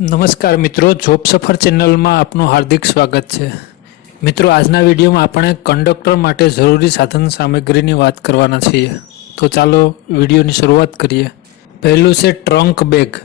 નમસ્કાર મિત્રો, જોબ સફર ચેનલમાં આપનું હાર્દિક સ્વાગત છે. મિત્રો, આજના વિડીયોમાં આપણે કંડક્ટર માટે જરૂરી સાધન સામગ્રીની વાત કરવાના છીએ. તો ચાલો વિડીયોની શરૂઆત કરીએ. પહેલું છે ટ્રંક બેગ.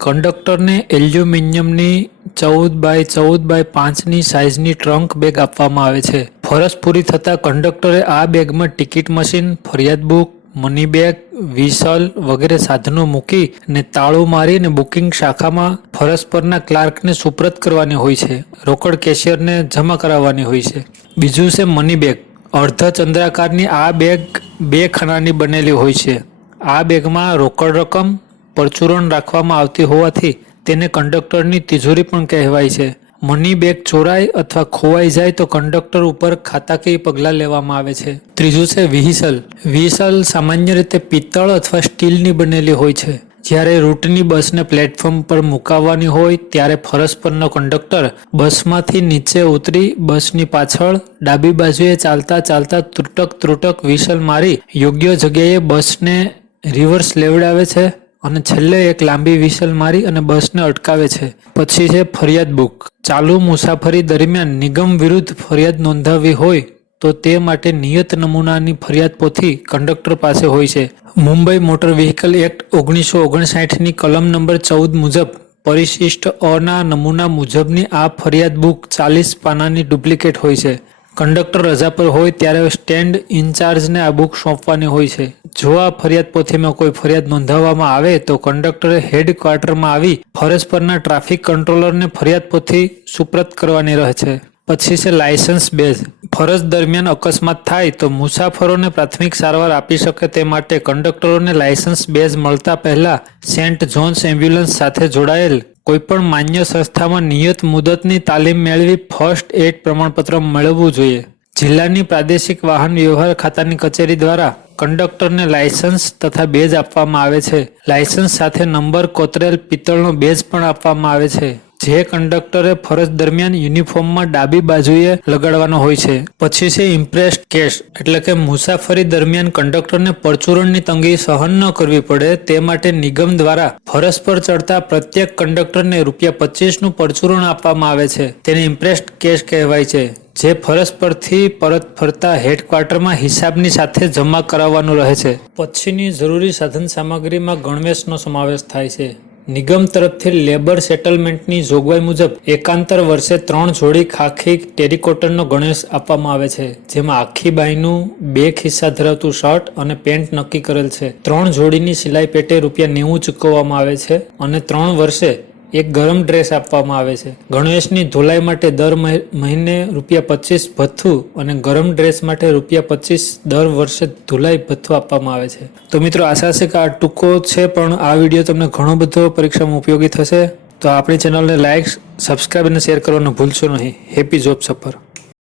કંડક્ટરને એલ્યુમિનિયમની ચૌદ બાય ચૌદ બાય પાંચની સાઇઝની ટ્રંક બેગ આપવામાં આવે છે. ફરજ પૂરી થતાં કંડક્ટરે આ બેગમાં ટિકિટ મશીન, ફરિયાદ બુક મની બેગ વિસલ વગેરે સાધનો મૂકી ને તાળું મારીને બુકિંગ શાખામાં ફરજ પરના ક્લાર્કને સુપ્રત કરવાની હોય છે. રોકડ કેશિયરને જમા કરાવવાની હોય છે. બીજું છે મની બેગ અર્ધ ચંદ્રાકારની આ બેગ બે ખણાની બનેલી હોય છે. આ બેગમાં રોકડ રકમ, પરચુરણ રાખવામાં આવતી હોવાથી તેને કંડક્ટરની તિજોરી પણ કહેવાય છે. મની બેગ ચોરાય અથવા ખોવાઈ જાય તો કંડક્ટર ઉપર ખાતાકીય પગલાં લેવામાં આવે છે. ત્રીજું છે વિહિસલ. વિહિસલ સામાન્ય રીતે પિત્તળ અથવા સ્ટીલની બનેલી હોય છે. જ્યારે રૂટની બસને પ્લેટફોર્મ પર મુકાવવાની હોય ત્યારે ફરજ પરનો કંડક્ટર બસમાંથી નીચે ઉતરી બસની પાછળ ડાબી બાજુએ ચાલતા ચાલતા ત્રુટક ત્રુટક વિસલ મારી યોગ્ય જગ્યાએ બસને રિવર્સ લેવડાવે છે. અને છેલ્લે એક લાંબી વિસલ મારી અને બસને અટકાવે છે. પછી છે ફરિયાદ બુક. ચાલુ મુસાફરી દરમિયાન નિગમ વિરુદ્ધ ફરિયાદ નોંધાવી હોય તો તે માટે નિયત નમૂનાની ફરિયાદ પોથી કંડક્ટર પાસે હોય છે. મુંબઈ મોટર વ્હીકલ એક્ટ ઓગણીસો ઓગણસાઠની કલમ નંબર ચૌદ મુજબ પરિશિષ્ટ અના નમૂના મુજબની આ ફરિયાદ બુક ચાલીસ પાનાની ડુપ્લિકેટ હોય છે. કંડક્ટર રજા પર હોય ત્યારે સ્ટેન્ડ ઇન્ચાર્જને આ બુક સોંપવાની હોય છે. જો આ ફરિયાદ પોથીમાં કોઈ ફરિયાદ નોંધાવવામાં આવે તો કંડક્ટરે હેડ ક્વાર્ટરમાં આવી ફરજ પરના ટ્રાફિક કંટ્રોલરને ફરિયાદ પોથી સુપ્રત કરવાની રહે છે. પછી છે લાયસન્સ બેઝ ફરજ દરમિયાન અકસ્માત થાય તો મુસાફરોને પ્રાથમિક સારવાર આપી શકે તે માટે કંડક્ટરોને લાયસન્સ બેઝ મળતા પહેલા સેન્ટ જોન્સ એમ્બ્યુલન્સ સાથે જોડાયેલ કોઈપણ માન્ય સંસ્થામાં નિયત મુદતની તાલીમ મેળવી ફર્સ્ટ એડ પ્રમાણપત્ર મેળવવું જોઈએ. જિલ્લાની પ્રાદેશિક વાહન વ્યવહાર ખાતાની કચેરી દ્વારા કંડક્ટરને લાયસન્સ તથા બેજ આપવામાં આવે છે. લાયસન્સ સાથે નંબર, કોતરેલ, પિત્તળનો બેજ પણ આપવામાં આવે છે. જે કંડક્ટરે ફરજ દરમિયાન યુનિફોર્મમાં ડાબી બાજુએ લગાડવાનો હોય છે. પછી છે ઇમ્પ્રેસ્ડ કેશ એટલે કે મુસાફરી દરમિયાન કંડક્ટરને પરચુરણની તંગી સહન ન કરવી પડે તે માટે નિગમ દ્વારા ફરજ પર ચડતા પ્રત્યેક કંડક્ટરને રૂપિયા પચીસનું પરચુરણ આપવામાં આવે છે. તેને ઇમ્પ્રેસ્ડ કેશ કહેવાય છે. જે ફરજ પરથી પરત ફરતા હેડક્વાર્ટરમાં હિસાબની સાથે જમા કરાવવાનું રહે છે. પછીની જરૂરી સાધન સામગ્રીમાં ગણવેશનો સમાવેશ થાય છે. નિગમ તરફથી લેબર સેટલમેન્ટની જોગવાઈ મુજબ એકાંતર વર્ષે ત્રણ જોડી ખાખી ટેરિકોટનનો ગણેશ આપવામાં આવે છે, જેમાં આખી બાઈનું બે ખિસ્સા ધરાવતું શર્ટ અને પેન્ટ નક્કી કરેલ છે. ત્રણ જોડીની સિલાઈ પેટે રૂપિયા નેવું ચૂકવવામાં આવે છે અને ત્રણ વર્ષે એક ગરમ ડ્રેસ આપવામાં આવે છે. ગણેશની ધોલાઈ માટે દર મહિ- મહિને રૂપિયા પચીસ ભથ્થું અને ગરમ ડ્રેસ માટે રૂપિયા પચીસ દર વર્ષે ધોલાઈ ભથ્થું આપવામાં આવે છે. તો મિત્રો, આશા છે કે આ ટૂંકો છે, પણ આ વીડિયો તમને ઘણો બધો પરીક્ષામાં ઉપયોગી થશે. તો આપણી ચેનલને લાઇક સબસ્ક્રાઈબ અને શેર કરવાનું ભૂલશો નહીં. હેપી જોબ સફર.